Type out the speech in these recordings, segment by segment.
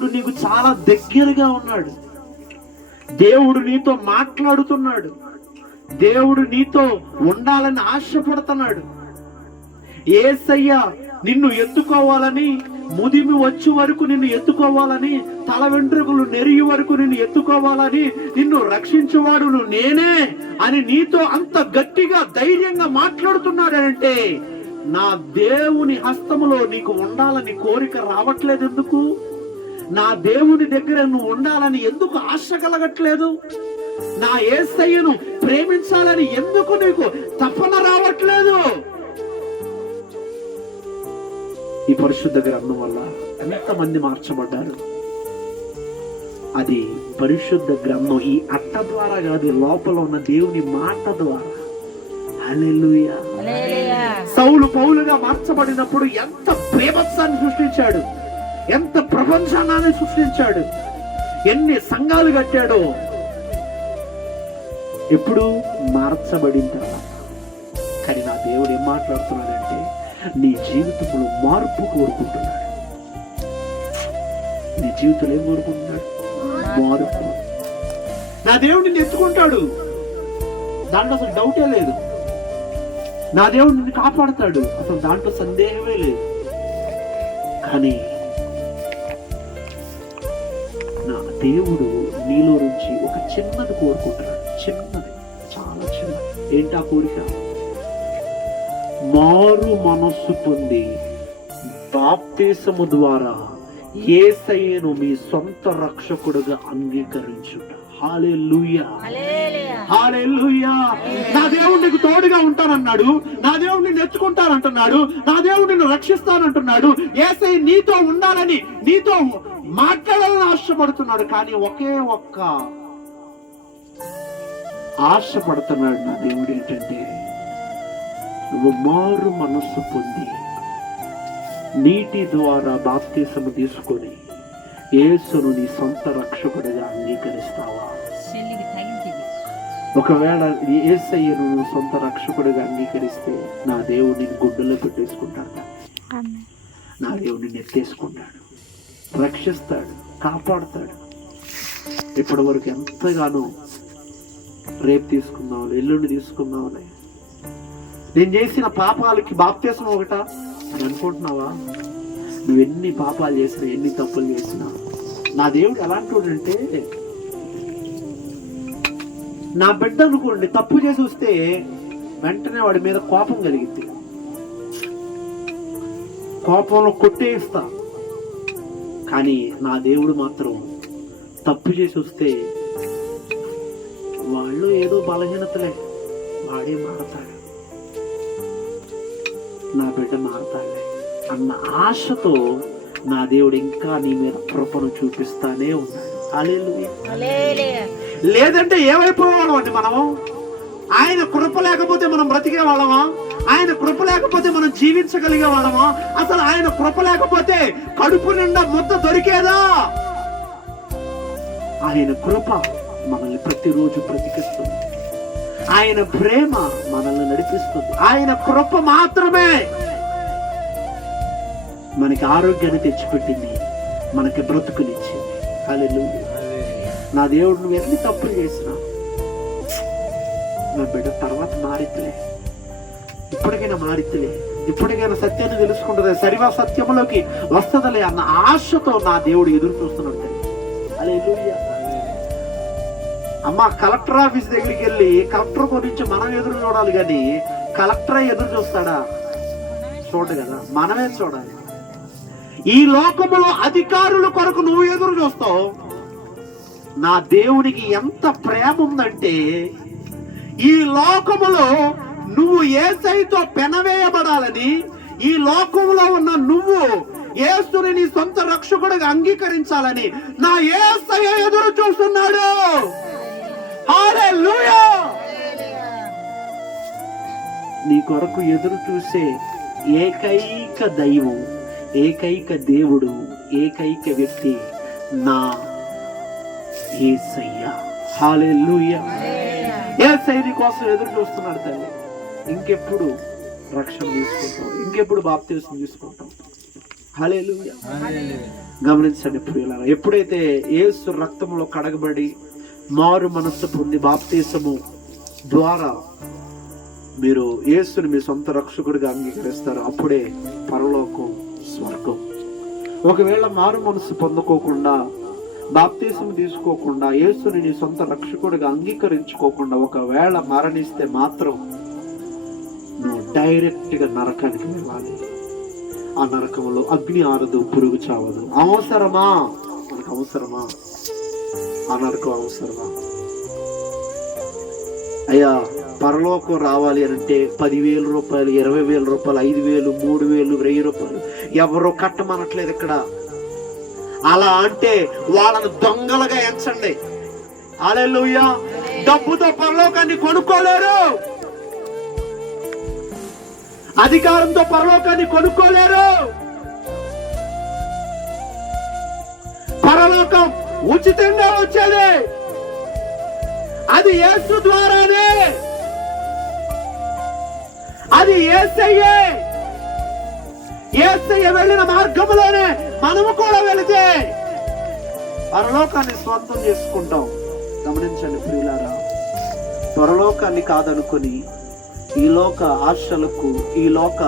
దేవుడు నీకు చాలా దగ్గరగా ఉన్నాడు. దేవుడు నీతో మాట్లాడుతున్నాడు. దేవుడు నీతో ఉండాలని ఆశపడుతున్నాడు. ఏసయ్య నిన్ను ఎత్తుకోవాలని ముదిమి వచ్చే వరకు నిన్ను ఎత్తుకోవాలని తల వెంట్రుకలు నెరిగి వరకు నిన్ను ఎత్తుకోవాలని నిన్ను రక్షించేవాడు నేనే అని నీతో అంత గట్టిగా ధైర్యంగా మాట్లాడుతున్నాడంటే నా దేవుని హస్తములో నీకు ఉండాలని కోరిక రావట్లేదు ఎందుకు? నా దేవుని దగ్గర నువ్వు ఉండాలని ఎందుకు ఆశ కలగట్లేదు? నా ఏసయ్యను ప్రేమించాలని ఎందుకు నీకు తపన రావట్లేదు? ఈ పరిశుద్ధ గ్రంథం వల్ల ఎంతమంది మార్చబడ్డారు. అది పరిశుద్ధ గ్రంథం ఈ అట్ట ద్వారా కాదు లోపల ఉన్న దేవుని మాట ద్వారా. సౌలు పౌలుగా మార్చబడినప్పుడు ఎంత బీభత్సాన్ని సృష్టించాడు. ఎంత ప్రపంచాన్ని సృష్టించాడు? ఎన్ని సంఘాలు కట్టాడో? ఎప్పుడు మార్చబడిన తర్వాత. కానీ నా దేవుడు ఏం మాట్లాడుతున్నాడంటే నీ జీవితంలో మార్పు కోరుకుంటున్నాడు. నీ జీవితంలో ఏం కోరుకుంటున్నాడు? మార్పు. నా దేవుడు నిన్ను ఎత్తుకుంటాడు. దాంట్లో అసలు డౌటే లేదు. నా దేవుడు నిన్ను కాపాడుతాడు. అసలు దాంట్లో సందేహమే లేదు. కానీ దేవుడు నీలో నుంచి ఒక చిన్నది కోరుకుంటున్నాడు. చిన్నది. చాలా చిన్నది. ఏంటి ఆ కోరిక? మారు మనస్సు పొంది బాప్తీసము ద్వారా ఏసయ్యను మీ సొంత రక్షకుడుగా అంగీకరించుట. హాలే లూయా హల్లెలూయా. నా దేవుడు నీకు తోడుగా ఉంటానన్నాడు. నా దేవుడు నిన్ను ఎత్తుకుంటానంటున్నాడు. నా దేవుడు నిన్ను రక్షిస్తానంటున్నాడు. ఏసై నీతో ఉండాలని నీతో మాట్లాడాలని ఆశపడుతున్నాడు. కానీ ఒకే ఒక్క ఆశపడుతున్నాడు నా దేవుడు ఏంటంటే నువ్వు మారు మనస్సు పొంది నీటి ద్వారా బాప్తీసము తీసుకొని యేసును నీ సొంత రక్షకుడిగా అంగీకరిస్తావా? ఒకవేళ ఏసయ్యను నువ్వు సొంత రక్షకుడిగా అంగీకరిస్తే నా దేవుడిని గుడ్డలో పెట్టేసుకుంటాడు నా దేవుడిని ఎత్తేసుకుంటాడు రక్షిస్తాడు కాపాడుతాడు. ఇప్పటి వరకు ఎంతగానో రేపు తీసుకుందాం ఎల్లుండి తీసుకుందాంలే నేను చేసిన పాపాలకి బాప్తీసం ఒకట. అని అనుకుంటున్నావా? నువ్వు ఎన్ని పాపాలు చేసినా ఎన్ని తప్పులు చేసినా నా దేవుడు ఎలాంటి అంటే నా బిడ్డ అనుకోండి తప్పు చేసి వస్తే వెంటనే వాడి మీద కోపం కలిగింది కోపంలో కొట్టేస్తా. కానీ నా దేవుడు మాత్రం తప్పు చేసి వస్తే వాళ్ళు ఏదో బలహీనతలే వాడే మారతాడు నా బిడ్డ మారతాడే అన్న ఆశతో నా దేవుడు ఇంకా నీ మీద కృపను చూపిస్తానే ఉన్నాడు. హల్లెలూయా. లేదంటే ఏమైపోయేవాళ్ళం అండి మనము? ఆయన కృప లేకపోతే మనం బ్రతికే వాళ్ళమా? ఆయన కృప లేకపోతే మనం జీవించగలిగే వాళ్ళమా? అసలు ఆయన కృప లేకపోతే కడుపు నిండా ముద్ద దొరికేదా? ఆయన కృప మనల్ని ప్రతిరోజు బ్రతికిస్తుంది. ఆయన ప్రేమ మనల్ని నడిపిస్తుంది. ఆయన కృప మాత్రమే మనకి ఆరోగ్యాన్ని తెచ్చిపెట్టింది. మనకి బ్రతుకునిచ్చింది. హల్లెలూయా. నా దేవుడు నువ్వు ఎన్ని తప్పులు చేసినా నా బిడ్డ తర్వాత మారిద్దిలే. ఇప్పటికైనా మారిద్దిలే. ఇప్పటికైనా సత్యాన్ని తెలుసుకుంటుంది. సరివా సత్యంలోకి వస్తుందిలే అన్న ఆశతో నా దేవుడు ఎదురు చూస్తున్నాడు హల్లెలూయా. అమ్మ కలెక్టర్ ఆఫీస్ దగ్గరికి వెళ్ళి కలెక్టర్ గురించి మనం ఎదురు చూడాలి కానీ కలెక్టర్ ఎదురు చూస్తాడా? చూడదు కదా మనమే చూడాలి. ఈ లోకములో అధికారుల కొరకు నువ్వు ఎదురు చూస్తావు. నా దేవునికి ఎంత ప్రేమ ఉందంటే ఈ లోకములో నువ్వు ఏసైతో పెనవేయబడాలని ఈ లోకములో ఉన్న నువ్వు ఏసుని నీ సొంత రక్షకుడిగా అంగీకరించాలని నా ఏసయ ఎదురు చూస్తున్నాడు. నీ కొరకు ఎదురు చూసే ఏకైక దైవం ఏకైక దేవుడు ఏకైక వ్యక్తి నా ఏసయ్య. ఏసై నీ కోసం ఎదురు చూస్తున్నాడు తల్లి? ఇంకెప్పుడు రక్షణ తీసుకుంటాం ఇంకెప్పుడు బాప్తీసం తీసుకుంటాం హల్లెలూయా. గమనించండి ప్రియులారా ఎప్పుడైతే యేసు రక్తంలో కడగబడి మారు మనస్సు పొంది బాప్తీసము ద్వారా మీరు యేసుని మీ సొంత రక్షకుడిగా అంగీకరిస్తారు అప్పుడే పరలోకం స్వర్గం. ఒకవేళ మారు మనస్సు పొందుకోకుండా బాప్తీసం తీసుకోకుండా యేసుని నీ సొంత రక్షకుడిగా అంగీకరించుకోకుండా ఒకవేళ మరణిస్తే మాత్రం నువ్వు డైరెక్ట్గా నరకానికి వెళ్ళాలి ఆ నరకంలో అగ్ని ఆరదు పురుగు చావదు. అవసరమా? మనకు అవసరమా? ఆ నరకం అవసరమా? అయ్యా పరలోకం రావాలి అని అంటే పదివేల రూపాయలు ఇరవై వేల రూపాయలు ఐదు వేలు మూడు వేలు వెయ్యి రూపాయలు ఎవరో కట్టమనట్లేదు ఇక్కడ. అలా అంటే వాళ్ళను దొంగలుగా ఎంచండి. అలెలుయ్యా డబ్బుతో పరలోకాన్ని కొనుక్కోలేరు. అధికారంతో పరలోకాన్ని కొనుక్కోలేరు. పరలోకం ఉచితంగా వచ్చేది. అది యేసు ద్వారానే. అది ఏసయ్యే ఏసయ్య వెళ్ళిన మార్గంలోనే మనము కూడా వెళితే పరలోకాన్ని స్వంతం చేసుకుంటాం. గమనించండి ప్రియులారా పరలోకాన్ని కాదనుకొని ఈ లోక ఆశలకు ఈ లోక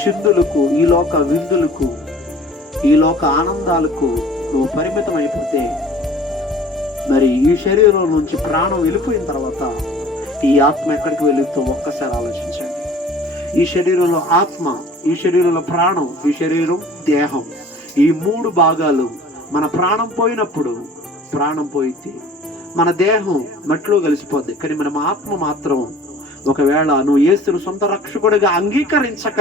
చిందులకు ఈ లోక విందులకు ఈ లోక ఆనందాలకు నువ్వు పరిమితం అయిపోతే మరి ఈ శరీరం నుంచి ప్రాణం వెళ్ళిపోయిన తర్వాత ఈ ఆత్మ ఎక్కడికి వెళుతుందో ఒక్కసారి ఆలోచించండి. ఈ శరీరంలో ఆత్మ ఈ శరీరంలో ప్రాణం ఈ శరీరం దేహం. ఈ మూడు భాగాలు మన ప్రాణం పోయినప్పుడు ప్రాణం పోయితే మన దేహం మట్టిలో కలిసిపోద్ది. కానీ మన ఆత్మ మాత్రం ఒకవేళ నువ్వు ఏసును సొంత రక్షకుడిగా అంగీకరించక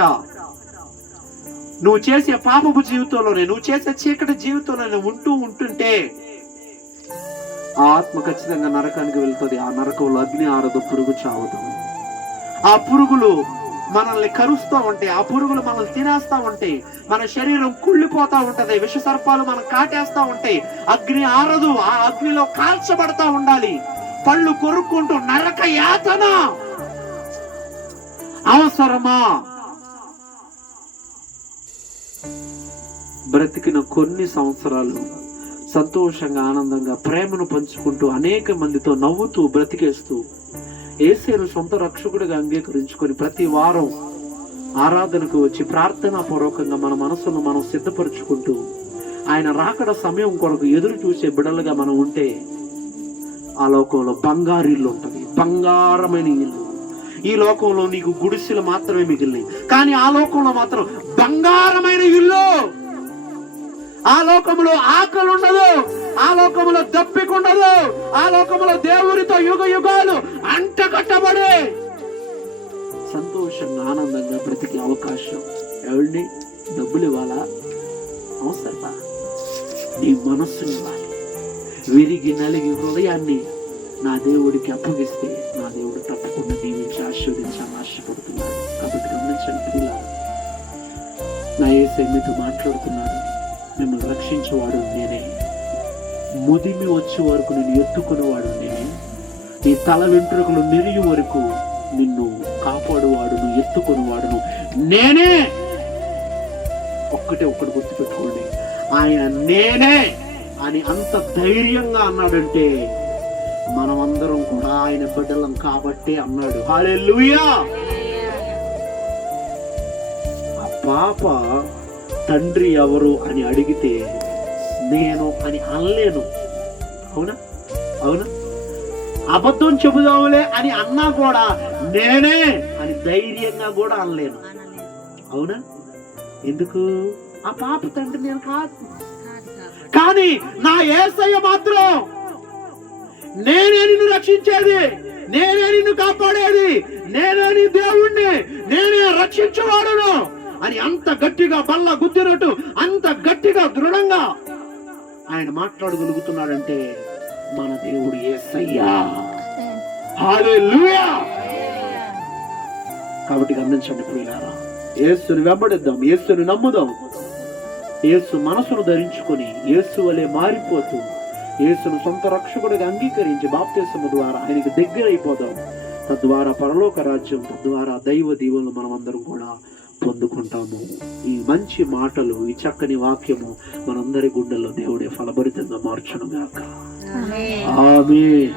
నువ్వు చేసే పాపపు జీవితంలోనే నువ్వు చేసే చీకటి జీవితంలోనే ఉంటూ ఉంటుంటే ఆ ఆత్మ ఖచ్చితంగా నరకానికి వెళ్తుంది. ఆ నరకంలో అగ్ని ఆరదు పురుగు చావదు. ఆ పురుగులు మనల్ని కరుస్తూ ఉంటాయి ఆ పురుగులు మనల్ని తినేస్తూ ఉంటాయి మన శరీరం కుళ్ళిపోతా ఉంటది విష సర్పాలు మనం కాటేస్తూ ఉంటాయి అగ్ని ఆరదు ఆ అగ్నిలో కాల్చబడతా ఉండాలి. పళ్ళు కొరుక్కుంటూ నరక యాతన. అవసరమా? బ్రతికిన కొన్ని సంవత్సరాలు సంతోషంగా ఆనందంగా ప్రేమను పంచుకుంటూ అనేక మందితో నవ్వుతూ బ్రతికేస్తూ ఏసేను సొంత రక్షకుడిగా అంగీకరించుకొని ప్రతి వారం ఆరాధనకు వచ్చి ప్రార్థనా పూర్వకంగా మన మనసును మనం సిద్ధపరుచుకుంటూ ఆయన రాకడ సమయం కొరకు ఎదురు చూసే బిడలుగా మనం ఉంటే ఆ లోకంలో బంగారు ఇల్లు ఉంటుంది. బంగారమైన ఇల్లు. ఈ లోకంలో నీకు గుడిసెలు మాత్రమే మిగిలినాయి. కానీ ఆ లోకంలో మాత్రం బంగారమైన ఇల్లు! ఆ లోకములో ఆకలి ఉండదు ఆ లోకములో దప్పికుండదు ఆ లోకములో దేవుడితో యుగ యుగాలు అంటగట్టబడే సంతోషంగా ఆనందంగా బ్రతికే అవకాశం ఎవరిని? డబ్బులు ఇవ్వాలా? అవసరమా? నీ మనస్సుని ఇవ్వాలి. విరిగి నలిగి హృదయాన్ని నా దేవుడికి అప్పగిస్తే నా దేవుడు తప్పకుండా దీవించి ఆశీర్వదించాలని ఆశపడుతున్నాడు. కాబట్టి గమనించండి నా ఏసే మీతో మాట్లాడుతున్నాడు. మిమ్మల్ని రక్షించేవాడు నేనే. ముదిమి వచ్చే వరకు నేను ఎత్తుకునేవాడు నేనే. నీ తల వెంట్రుకలు మెరిగి వరకు నిన్ను కాపాడువాడును ఎత్తుకునేవాడును నేనే. ఒక్కటే ఒక్కటి గుర్తుపెట్టుకోండి. ఆయన నేనే అని అంత ధైర్యంగా అన్నాడంటే మనమందరం కూడా ఆయన బిడ్డలం కాబట్టి అన్నాడు. హాలెలూయా ఆ పాప తండ్రి ఎవరు అని అడిగితే నేను అని అనలేను. అవునా? అవునా? అబద్ధం చెబుదాములే అని అన్నా కూడా నేనే అని ధైర్యంగా కూడా అనలేను. అవునా? ఎందుకు? ఆ పాప తండ్రి నేను కాదు. కానీ నా ఏసయ్య మాత్రం నేనే నిన్ను రక్షించేది నేనే నిన్ను కాపాడేది నేనే నీ దేవుణ్ణి నేనే రక్షించేవాడును. అని అంత గట్టిగా బల్ల గుద్దినట్టు అంత గట్టిగా దృఢంగా ఆయన మాట్లాడగలుగుతున్నాడంటే మన దేవుడు ఏసయ్యా. కాబట్టి గమనించండి ప్రియులారా యేసుని వెంబడిద్దాం ఏసుని నమ్ముదాం. యేసు మనసును ధరించుకొని యేసు వలె మారిపోతూ యేసును సొంత రక్షకుడిగా అంగీకరించి బాప్తీసము ద్వారా ఆయనకి దగ్గర అయిపోదాం తద్వారా పరలోక రాజ్యం తద్వారా దైవ దీవులను మనమందరం కూడా పొందుకుంటాము. ఈ మంచి మాటలు ఈ చక్కని వాక్యము మనందరి గుండెల్లో దేవుడే ఫలభరితంగా మార్చను గాక ఆమేన్. ఆమేన్.